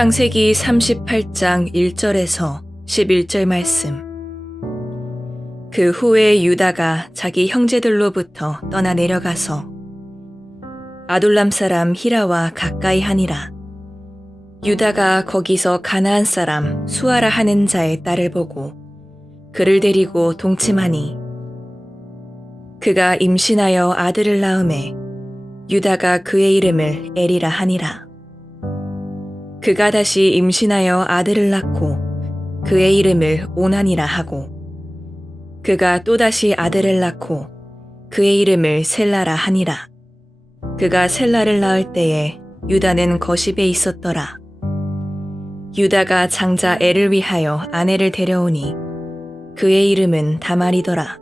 창세기 38장 1절에서 11절 말씀. 그 후에 유다가 자기 형제들로부터 떠나 내려가서 아둘람 사람 히라와 가까이 하니라. 유다가 거기서 가나안 사람 수아라 하는 자의 딸을 보고 그를 데리고 동침하니 그가 임신하여 아들을 낳음에 유다가 그의 이름을 에리라 하니라. 그가 다시 임신하여 아들을 낳고 그의 이름을 오난이라 하고 그가 또다시 아들을 낳고 그의 이름을 셀라라 하니라. 그가 셀라를 낳을 때에 유다는 거십에 있었더라. 유다가 장자 엘을 위하여 아내를 데려오니 그의 이름은 다말이더라.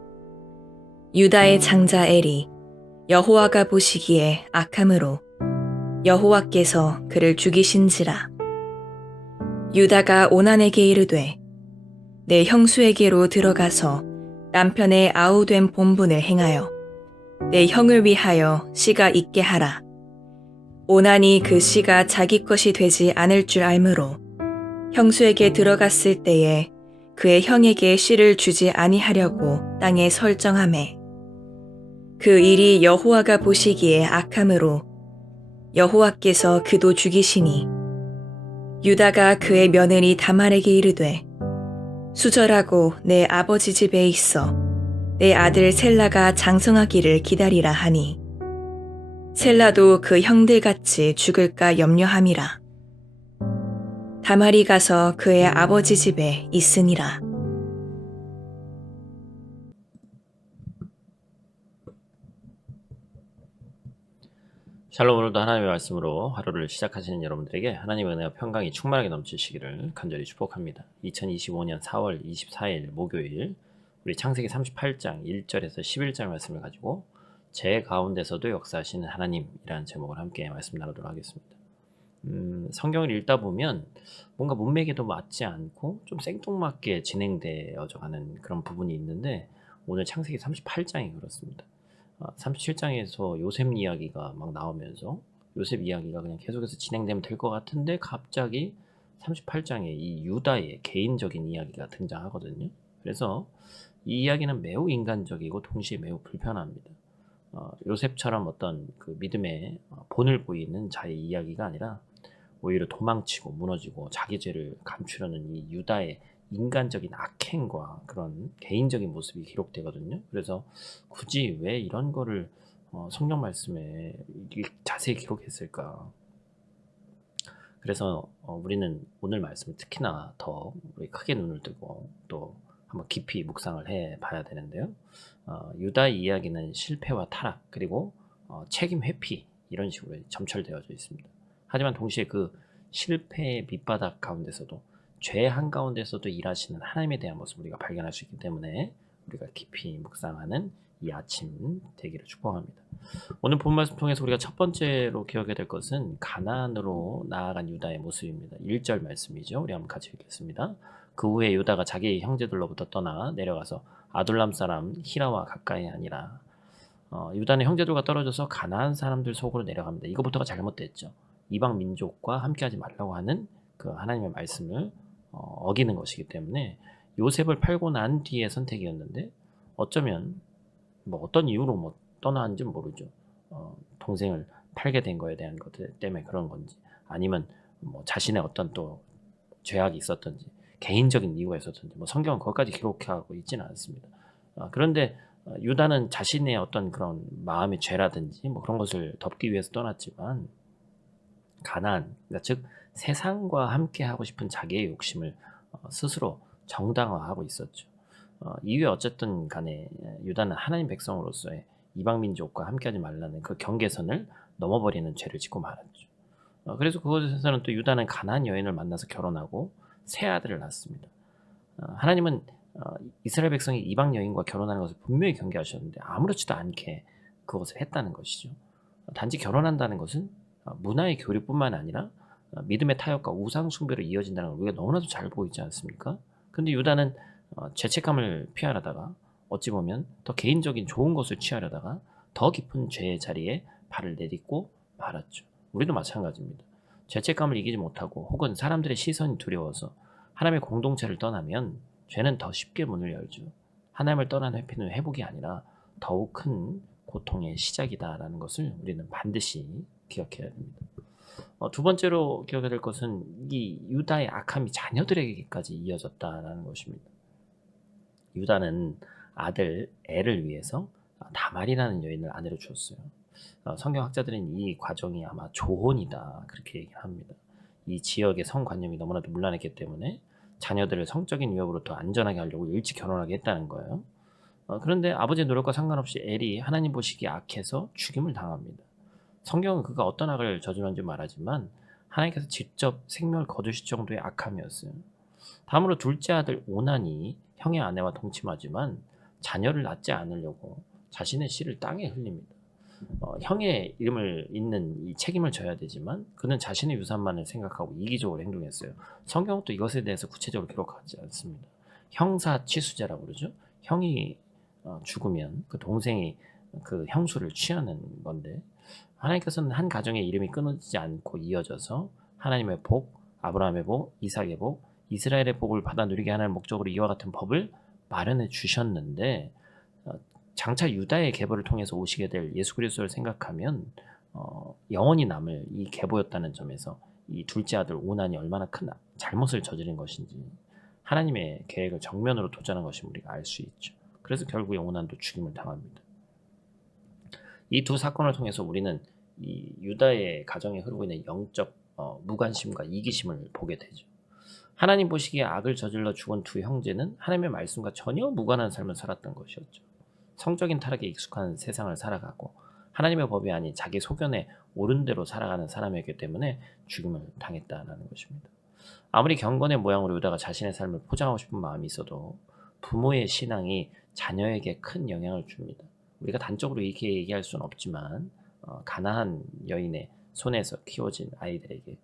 유다의 장자 엘이 여호와가 보시기에 악함으로 여호와께서 그를 죽이신지라. 유다가 오난에게 이르되 내 형수에게로 들어가서 남편의 아우된 본분을 행하여 내 형을 위하여 씨가 있게 하라. 오난이 그 씨가 자기 것이 되지 않을 줄 알므로 형수에게 들어갔을 때에 그의 형에게 씨를 주지 아니하려고 땅에 설정하매 그 일이 여호와가 보시기에 악함으로 여호와께서 그도 죽이시니 유다가 그의 며느리 다말에게 이르되 수절하고 내 아버지 집에 있어 내 아들 셀라가 장성하기를 기다리라 하니 셀라도 그 형들같이 죽을까 염려함이라. 다말이 가서 그의 아버지 집에 있으니라. 샬롬. 오늘도 하나님의 말씀으로 하루를 시작하시는 여러분들에게 하나님의 은혜와 평강이 충만하게 넘치시기를 간절히 축복합니다. 2025년 4월 24일 목요일 우리 창세기 38장 1절에서 11절 말씀을 가지고 제 가운데서도 역사하시는 하나님이라는 제목을 함께 말씀 나누도록 하겠습니다. 성경을 읽다 보면 뭔가 문맥에도 맞지 않고 좀 생뚱맞게 진행되어져 가는 그런 부분이 있는데 오늘 창세기 38장이 그렇습니다. 37장에서 요셉 이야기가 막 나오면서 요셉 이야기가 그냥 계속해서 진행되면 될 것 같은데 갑자기 38장에 이 유다의 개인적인 이야기가 등장하거든요. 그래서 이 이야기는 매우 인간적이고 동시에 매우 불편합니다. 요셉처럼 어떤 그 믿음의 본을 보이는 자의 이야기가 아니라 오히려 도망치고 무너지고 자기 죄를 감추려는 이 유다의 인간적인 악행과 그런 개인적인 모습이 기록되거든요. 그래서 굳이 왜 이런 거를 성경 말씀에 자세히 기록했을까? 그래서 우리는 오늘 말씀을 특히나 더 크게 눈을 뜨고 또 한번 깊이 묵상을 해 봐야 되는데요. 유다의 이야기는 실패와 타락 그리고 책임 회피 이런 식으로 점철되어져 있습니다. 하지만 동시에 그 실패의 밑바닥 가운데서도 죄 한가운데서도 일하시는 하나님에 대한 모습을 우리가 발견할 수 있기 때문에 우리가 깊이 묵상하는 이 아침 되기를 축복합니다. 오늘 본 말씀 통해서 우리가 첫 번째로 기억해야 될 것은 가나안으로 나아간 유다의 모습입니다. 1절 말씀이죠. 우리 한번 같이 읽겠습니다. 그 후에 유다가 자기 형제들로부터 떠나 내려가서 아둘람 사람 히라와 가까이 하니라. 유다는 형제들과 떨어져서 가나안 사람들 속으로 내려갑니다. 이거부터가 잘못됐죠. 이방 민족과 함께하지 말라고 하는 그 하나님의 말씀을 어기는 것이기 때문에 요셉을 팔고 난 뒤의 선택이었는데 어쩌면 뭐 어떤 이유로 떠나는지 모르죠. 동생을 팔게 된 거에 대한 것 때문에 그런 건지 아니면 뭐 자신의 어떤 또 죄악이 있었던지 개인적인 이유가 있었던지 성경은 거기까지 기록하고 있지는 않습니다. 그런데 유다는 자신의 어떤 그런 마음의 죄라든지 그런 것을 덮기 위해서 떠났지만 가나안, 그러니까 즉 세상과 함께 하고 싶은 자기의 욕심을 스스로 정당화하고 있었죠. 이후에 어쨌든 간에 유다는 하나님 백성으로서의 이방 민족과 함께하지 말라는 그 경계선을 넘어버리는 죄를 짓고 말았죠. 그래서 그곳에서는 또 유다는 가나안 여인을 만나서 결혼하고 새 아들을 낳습니다. 하나님은 이스라엘 백성이 이방 여인과 결혼하는 것을 분명히 경계하셨는데 아무렇지도 않게 그것을 했다는 것이죠. 단지 결혼한다는 것은 문화의 교류뿐만 아니라 믿음의 타협과 우상 숭배로 이어진다는 걸 우리가 너무나도 잘 보고 있지 않습니까? 근데 유다는 죄책감을 피하려다가 어찌 보면 더 개인적인 좋은 것을 취하려다가 더 깊은 죄의 자리에 발을 내딛고 말았죠. 우리도 마찬가지입니다. 죄책감을 이기지 못하고 혹은 사람들의 시선이 두려워서 하나님의 공동체를 떠나면 죄는 더 쉽게 문을 열죠. 하나님을 떠난 회피는 회복이 아니라 더욱 큰 고통의 시작이다라는 것을 우리는 반드시 기억해야 됩니다. 두 번째로 기억해야 될 것은 이 유다의 악함이 자녀들에게까지 이어졌다라는 것입니다. 유다는 아들 엘을 위해서 다말이라는 여인을 아내로 주었어요. 성경학자들은 이 과정이 아마 조혼이다 그렇게 얘기합니다. 이 지역의 성관념이 너무나도 문란했기 때문에 자녀들을 성적인 위협으로부터 안전하게 하려고 일찍 결혼하게 했다는 거예요. 그런데 아버지의 노력과 상관없이 엘이 하나님 보시기에 악해서 죽임을 당합니다. 성경은 그가 어떤 악을 저질렀는지 말하지만 하나님께서 직접 생명을 거두실 정도의 악함이었어요. 다음으로 둘째 아들 오난이 형의 아내와 동침하지만 자녀를 낳지 않으려고 자신의 씨를 땅에 흘립니다. 형의 이름을 잇는 이 책임을 져야 되지만 그는 자신의 유산만을 생각하고 이기적으로 행동했어요. 성경은 또 이것에 대해서 구체적으로 기록하지 않습니다. 형사 취수제라고 그러죠. 형이 죽으면 그 동생이 그 형수를 취하는 건데 하나님께서는 한 가정의 이름이 끊어지지 않고 이어져서 하나님의 복, 아브라함의 복, 이삭의 복, 이스라엘의 복을 받아 누리게 하는 목적으로 이와 같은 법을 마련해 주셨는데 장차 유다의 계보를 통해서 오시게 될 예수 그리스도를 생각하면 영원히 남을 이 계보였다는 점에서 이 둘째 아들 오난이 얼마나 큰 잘못을 저지른 것인지 하나님의 계획을 정면으로 도전한 것이 우리가 알 수 있죠. 그래서 결국에 오난도 죽임을 당합니다. 이 두 사건을 통해서 우리는 이 유다의 가정에 흐르고 있는 영적 무관심과 이기심을 보게 되죠. 하나님 보시기에 악을 저질러 죽은 두 형제는 하나님의 말씀과 전혀 무관한 삶을 살았던 것이었죠. 성적인 타락에 익숙한 세상을 살아가고 하나님의 법이 아닌 자기 소견에 옳은 대로 살아가는 사람이었기 때문에 죽임을 당했다는 것입니다. 아무리 경건의 모양으로 유다가 자신의 삶을 포장하고 싶은 마음이 있어도 부모의 신앙이 자녀에게 큰 영향을 줍니다. 우리가 단적으로 이렇게 얘기할 수는 없지만 가나안 여인의 손에서 키워진 아이들에게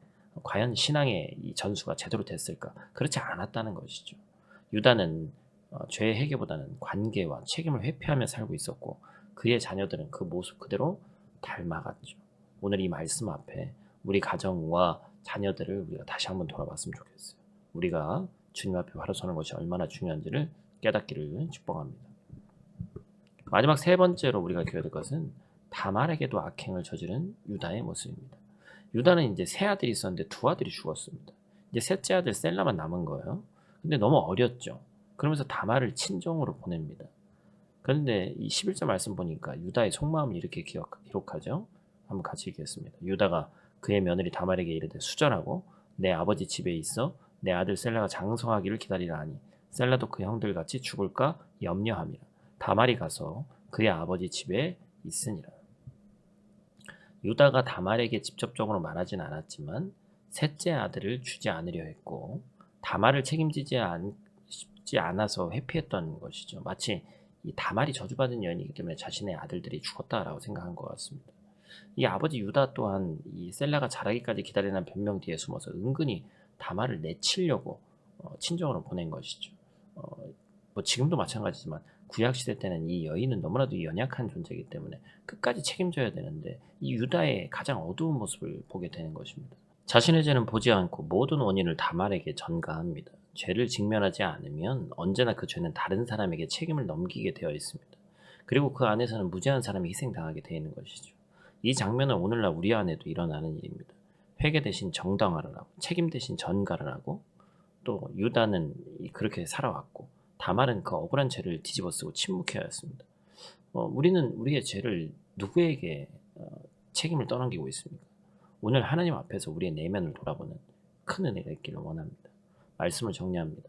과연 신앙의 이 전수가 제대로 됐을까? 그렇지 않았다는 것이죠. 유다는 죄의 회개보다는 관계와 책임을 회피하며 살고 있었고 그의 자녀들은 그 모습 그대로 닮아갔죠. 오늘 이 말씀 앞에 우리 가정과 자녀들을 우리가 다시 한번 돌아봤으면 좋겠어요. 우리가 주님 앞에 바로 서는 것이 얼마나 중요한지를 깨닫기를 축복합니다. 마지막 세 번째로 우리가 기억해야 될 것은 다말에게도 악행을 저지른 유다의 모습입니다. 유다는 이제 세 아들이 있었는데 두 아들이 죽었습니다. 이제 셋째 아들 셀라만 남은 거예요. 근데 너무 어렸죠. 그러면서 다말을 친정으로 보냅니다. 그런데 이 11절 말씀 보니까 유다의 속마음을 이렇게 기록하죠. 한번 같이 읽겠습니다. 유다가 그의 며느리 다말에게 이르되 수절하고 내 아버지 집에 있어 내 아들 셀라가 장성하기를 기다리라 하니 셀라도 그 형들 같이 죽을까 염려함이라. 다말이 가서 그의 아버지 집에 있으니라. 유다가 다말에게 직접적으로 말하진 않았지만 셋째 아들을 주지 않으려 했고 다말을 책임지지 않아서 회피했던 것이죠. 마치 이 다말이 저주받은 여인이기 때문에 자신의 아들들이 죽었다라고 생각한 것 같습니다. 이 아버지 유다 또한 이 셀라가 자라기까지 기다리는 변명 뒤에 숨어서 은근히 다말을 내치려고 친정으로 보낸 것이죠. 뭐 지금도 마찬가지지만 구약 시대 때는 이 여인은 너무나도 연약한 존재이기 때문에 끝까지 책임져야 되는데 이 유다의 가장 어두운 모습을 보게 되는 것입니다. 자신의 죄는 보지 않고 모든 원인을 다말에게 전가합니다. 죄를 직면하지 않으면 언제나 그 죄는 다른 사람에게 책임을 넘기게 되어 있습니다. 그리고 그 안에서는 무죄한 사람이 희생당하게 되어 있는 것이죠. 이 장면은 오늘날 우리 안에도 일어나는 일입니다. 회개 대신 정당화를 하고 책임 대신 전가를 하고 또 유다는 그렇게 살아왔고 다말은 그 억울한 죄를 뒤집어쓰고 침묵해야 했습니다. 우리는 우리의 죄를 누구에게 책임을 떠넘기고 있습니까? 오늘 하나님 앞에서 우리의 내면을 돌아보는 큰 은혜가 있기를 원합니다. 말씀을 정리합니다.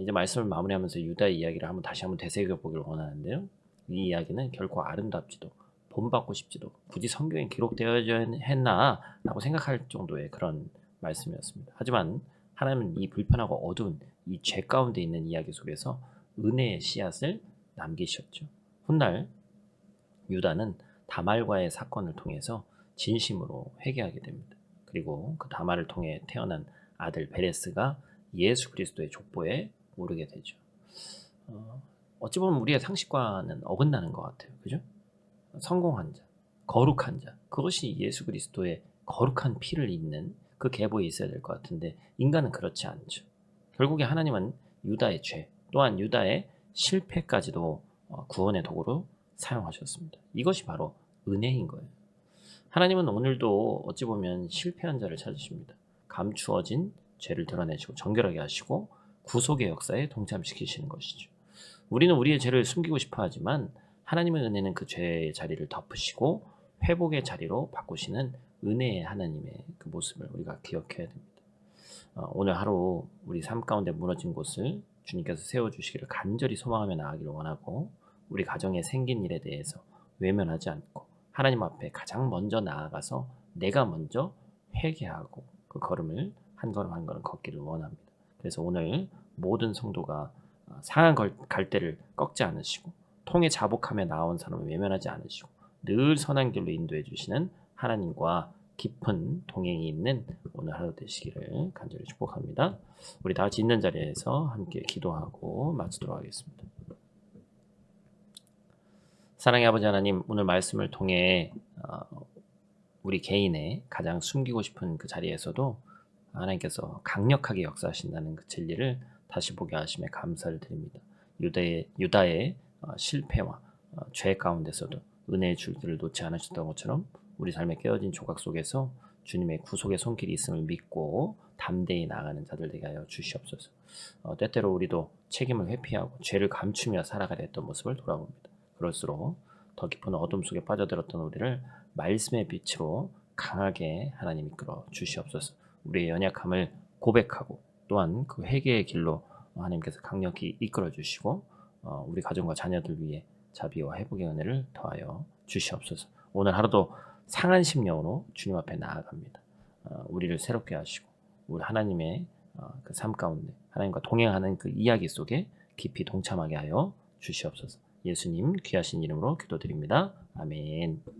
이제 말씀을 마무리하면서 유다의 이야기를 다시 한번 되새겨보기를 원하는데요. 이 이야기는 결코 아름답지도 본받고 싶지도 굳이 성경에 기록되어야 했나 라고 생각할 정도의 그런 말씀이었습니다. 하지만 하나님은 이 불편하고 어두운 이 죄 가운데 있는 이야기 속에서 은혜의 씨앗을 남기셨죠. 훗날 유다는 다말과의 사건을 통해서 진심으로 회개하게 됩니다. 그리고 그 다말을 통해 태어난 아들 베레스가 예수 그리스도의 족보에 오르게 되죠. 어찌 보면 우리의 상식과는 어긋나는 것 같아요. 그죠? 성공한 자, 거룩한 자, 그것이 예수 그리스도의 거룩한 피를 잇는 그 계보에 있어야 될 것 같은데 인간은 그렇지 않죠. 결국에 하나님은 유다의 죄 또한 유다의 실패까지도 구원의 도구로 사용하셨습니다. 이것이 바로 은혜인 거예요. 하나님은 오늘도 어찌 보면 실패한 자를 찾으십니다. 감추어진 죄를 드러내시고 정결하게 하시고 구속의 역사에 동참시키시는 것이죠. 우리는 우리의 죄를 숨기고 싶어 하지만 하나님의 은혜는 그 죄의 자리를 덮으시고 회복의 자리로 바꾸시는 은혜의 하나님의 그 모습을 우리가 기억해야 됩니다. 오늘 하루 우리 삶 가운데 무너진 곳을 주님께서 세워주시기를 간절히 소망하며 나아가기를 원하고 우리 가정에 생긴 일에 대해서 외면하지 않고 하나님 앞에 가장 먼저 나아가서 내가 먼저 회개하고 그 걸음을 한 걸음 한 걸음 걷기를 원합니다. 그래서 오늘 모든 성도가 상한 갈대를 꺾지 않으시고 통에 자복하며 나온 사람을 외면하지 않으시고 늘 선한 길로 인도해 주시는 하나님과 깊은 동행이 있는 오늘 하루 되시기를 간절히 축복합니다. 우리 다 같이 있는 자리에서 함께 기도하고 마치도록 하겠습니다. 사랑의 아버지 하나님, 오늘 말씀을 통해 우리 개인의 가장 숨기고 싶은 그 자리에서도 하나님께서 강력하게 역사하신다는 그 진리를 다시 보게 하심에 감사를 드립니다. 유다의 실패와 죄 가운데서도 은혜의 줄기를 놓지 않으셨던 것처럼 우리 삶의 깨어진 조각 속에서 주님의 구속의 손길이 있음을 믿고 담대히 나아가는 자들 되게 하여 주시옵소서. 때때로 우리도 책임을 회피하고 죄를 감추며 살아가려 했던 모습을 돌아봅니다. 그럴수록 더 깊은 어둠 속에 빠져들었던 우리를 말씀의 빛으로 강하게 하나님 이끌어 주시옵소서. 우리의 연약함을 고백하고 또한 그 회개의 길로 하나님께서 강력히 이끌어 주시고 우리 가정과 자녀들 위해 자비와 회복의 은혜를 더하여 주시옵소서. 오늘 하루도 상한 심령으로 주님 앞에 나아갑니다. 우리를 새롭게 하시고 우리 하나님의 그 삶 가운데 하나님과 동행하는 그 이야기 속에 깊이 동참하게 하여 주시옵소서. 예수님 귀하신 이름으로 기도드립니다. 아멘.